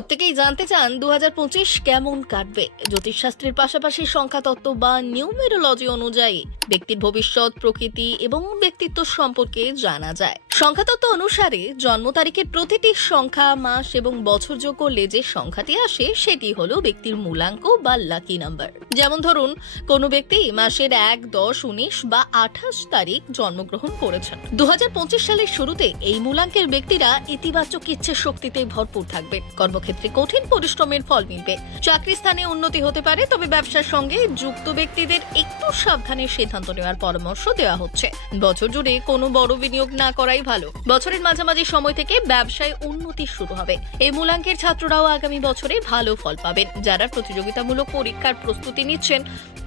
প্রত্যেকেই জানতে চান 2025 কেমন কাটবে। জ্যোতিষশাস্ত্রের পাশাপাশি সংখ্যাতত্ত্ব বা নিউমেরোলজি অনুযায়ী ব্যক্তির ভবিষ্যৎ, প্রকৃতি এবং ব্যক্তিত্ব সম্পর্কে জানা যায়। সংখ্যাতত্ত্ব অনুসারে জন্ম তারিখের প্রতিটি সংখ্যা, মাস এবং বছর যোগ করলে যে সংখ্যাটি আসে সেটি হলো ব্যক্তির মূলাঙ্ক বা লাকি নাম্বার। যেমন ধরুন, কোনো ব্যক্তি মাসের 1, 10, 19 বা 28 তারিখ জন্মগ্রহণ করেছেন। 2025 সালের শুরুতে এই মূলাঙ্কের ব্যক্তিরা ইতিবাচক ইচ্ছে শক্তিতে ভরপুর থাকবে। কর্মক্ষেত্রে কঠিন পরিশ্রমের ফল মিলবে। চাকরি স্থানে উন্নতি হতে পারে, তবে ব্যবসার সঙ্গে যুক্ত ব্যক্তিদের একটু সাবধানে সিদ্ধান্ত নেওয়ার পরামর্শ দেওয়া হচ্ছে। বছর জুড়ে কোনো বড় বিনিয়োগ না করাই ভালো। বছরের মাঝামাঝি সময় থেকে ব্যবসায় উন্নতি শুরু হবে। এই মূলাঙ্কের ছাত্ররাও আগামী বছরে ভালো ফল পাবেন। যারা প্রতিযোগিতামূলক পরীক্ষার প্রস্তুতি নিচ্ছেন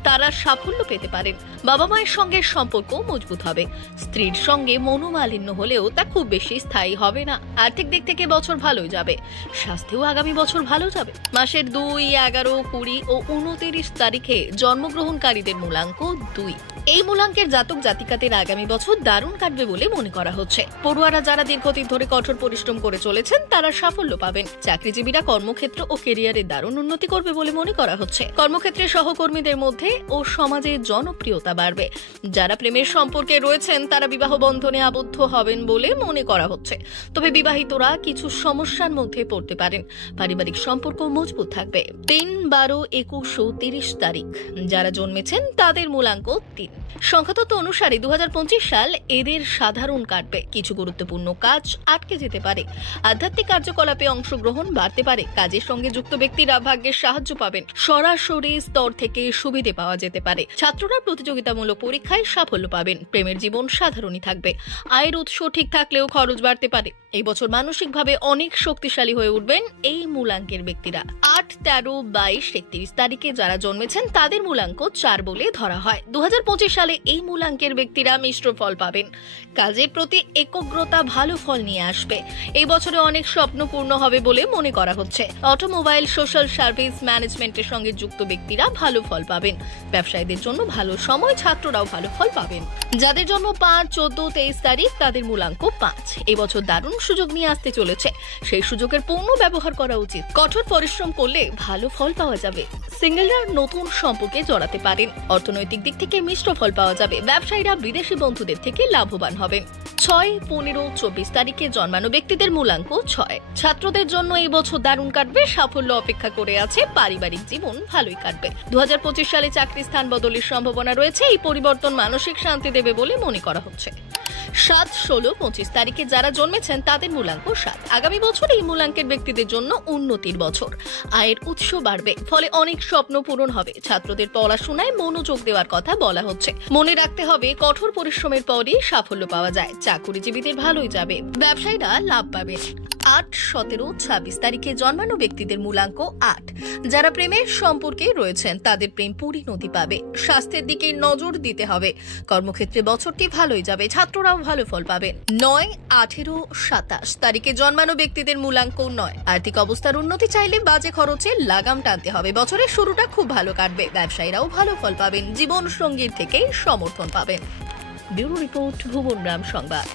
তারা সাফল্য পেতে পারেন। বাবা মায়ের সঙ্গে সম্পর্ক মজবুত হবে। স্ত্রীর সঙ্গে মনোমালিন্য হলেও তা খুব বেশি স্থায়ী হবে না। আর্থিক দিক থেকে বছর ভালোই যাবে। স্বাস্থ্যও আগামী বছর ভালো যাবে। মাসের 2, 11, 20 ও 29 তারিখে জন্মগ্রহণকারীদের মূলাঙ্ক 2। এই মূলাঙ্কের জাতক জাতিকাদের আগামী বছর দারুণ কাটবে বলে মনে করা হচ্ছে। পড়ুয়ারা যারা দীর্ঘদিন ধরে কঠোর পরিশ্রম করে চলেছেন তারা সাফল্য পাবেন। চাকরিজীবীরা কর্মক্ষেত্র ও ক্যারিয়ারে দারুণ উন্নতি করবে বলে মনে করা হচ্ছে। কর্মক্ষেত্রে সহকর্মীদের মধ্যে ও সমাজে জনপ্রিয়তা বাড়বে। যারা প্রেমের সম্পর্কে রয়েছেন তারা বিবাহ বন্ধনে আবদ্ধ হবেন বলে মনে করা হচ্ছে। তবে বিবাহিতরা কিছু সমস্যার মধ্যে পড়তে পারেন। পারিবারিক সম্পর্ক মজবুত থাকবে। 3, 12, 21 ও 30 তারিখ যারা জন্মেছেন তাদের মূলাঙ্ক 3। সংখ্যাতত্ত্ব অনুসারে 2025 সাল এদের সাধারণ কাটবে। কিছু গুরুত্বপূর্ণ কাজ আটকে যেতে পারে। আধ্যাত্মিক কার্যকলাপে অংশগ্রহণ বাড়তে পারে। কাজের সঙ্গে যুক্ত ব্যক্তিরা ভাগ্যের সাহায্য পাবেন। সরাসরি স্তর থেকে সুবিধে পাওয়া যেতে পারে। ছাত্ররা প্রতিযোগিতামূলক পরীক্ষায় সাফল্য পাবেন। প্রেমের জীবন সাধারণই থাকবে। আয়ের উৎস ঠিক থাকলেও খরচ বাড়তে পারে। এই বছর মানসিকভাবে অনেক শক্তিশালী হয়ে উঠবেন এই মূলাঙ্কের ব্যক্তিরা। 8, 13, 22, 31 তারিখে যারা জন্মেছেন তাদের মূলাঙ্ক 4 বলে ধরা হয়। 2025 সালে এই মূলাঙ্কের ব্যক্তিরা মিশ্র ফল পাবেন। কাজের প্রতি একগ্রতা ভালো ফল নিয়ে আসবে। এই বছরে অনেক স্বপ্ন পূর্ণ হবে বলে মনে করা হচ্ছে। অটোমোবাইল, সোশ্যাল সার্ভিস, ম্যানেজমেন্টের সঙ্গে যুক্ত ব্যক্তিরা ভালো ফল পাবেন। ব্যবসায়ীদের জন্য ভালো সময়। ছাত্ররাও ভালো ফল পাবেন। যাদের জন্ম 5, 14, 23 তারিখ তাদের মূলাঙ্ক 5। এই বছর দারুণ সুযোগ নিয়ে আসতে চলেছে। সেই সুযোগের পূর্ণ ব্যবহার করা উচিত। কঠোর পরিশ্রম করলে ভালো ফল পাওয়া যাবে। সিঙ্গেলরা নতুন সম্পর্কে জড়াতে পারেন। অর্থনৈতিক দিক থেকে মিশ্র ফল পাওয়া যাবে। ব্যবসায়ীরা বিদেশি বন্ধুদের থেকে লাভবান হবেন। 6, 15, 24 তারিখে জন্মানো ব্যক্তিদের মূলাঙ্ক 6। ছাত্রদের জন্য এই বছর দারুণ কাটবে। সাফল্য অপেক্ষা করে আছে। পারিবারিক জীবন ভালোই কাটবে। 2025 সালে চাকরি স্থান বদলের সম্ভাবনা রয়েছে। এই পরিবর্তন মানসিক শান্তি দেবে বলে মনে করা হচ্ছে। 7, 16, 25 তারিখে যারা জন্মেছেন তাদের মূলাঙ্ক 7। আগামী বছর এই মূলাঙ্কের ব্যক্তিদের জন্য উন্নতির বছর। আয়ের উৎস বাড়বে। ফলে অনেক স্বপ্ন পূরণ হবে। ছাত্রদের পড়াশোনায় মনোযোগ দেওয়ার কথা বলা হচ্ছে। মনে রাখতে হবে কঠোর পরিশ্রমের পরই সাফল্য পাওয়া যায়। চাকরিজীবীদের ভালোই যাবে। ব্যবসায়ীরা লাভ পাবে। 8, 17, 26 তারিখে জন্মানো ব্যক্তিদের মূলাঙ্ক 8। যারা প্রেমের সম্পর্কে রয়েছেন তাদের প্রেম পরিণতি পাবে। স্বাস্থ্যের দিকে নজর দিতে হবে। কর্মক্ষেত্রে বছরটি ভালোই যাবে। ছাত্ররাও ভালো ফল পাবেন। 9, 18, 27 তারিখে জন্মানো ব্যক্তিদের মূলাঙ্ক 9। আর্থিক অবস্থার উন্নতি চাইলে বাজে খরচে লাগাম টানতে হবে। বছরের শুরুটা খুব ভালো কাটবে। ব্যবসায়ীরাও ভালো ফল পাবেন। জীবন সঙ্গীর থেকে সমর্থন পাবেন। ব্যুরো রিপোর্ট, ভুবন রাম সংবাদ।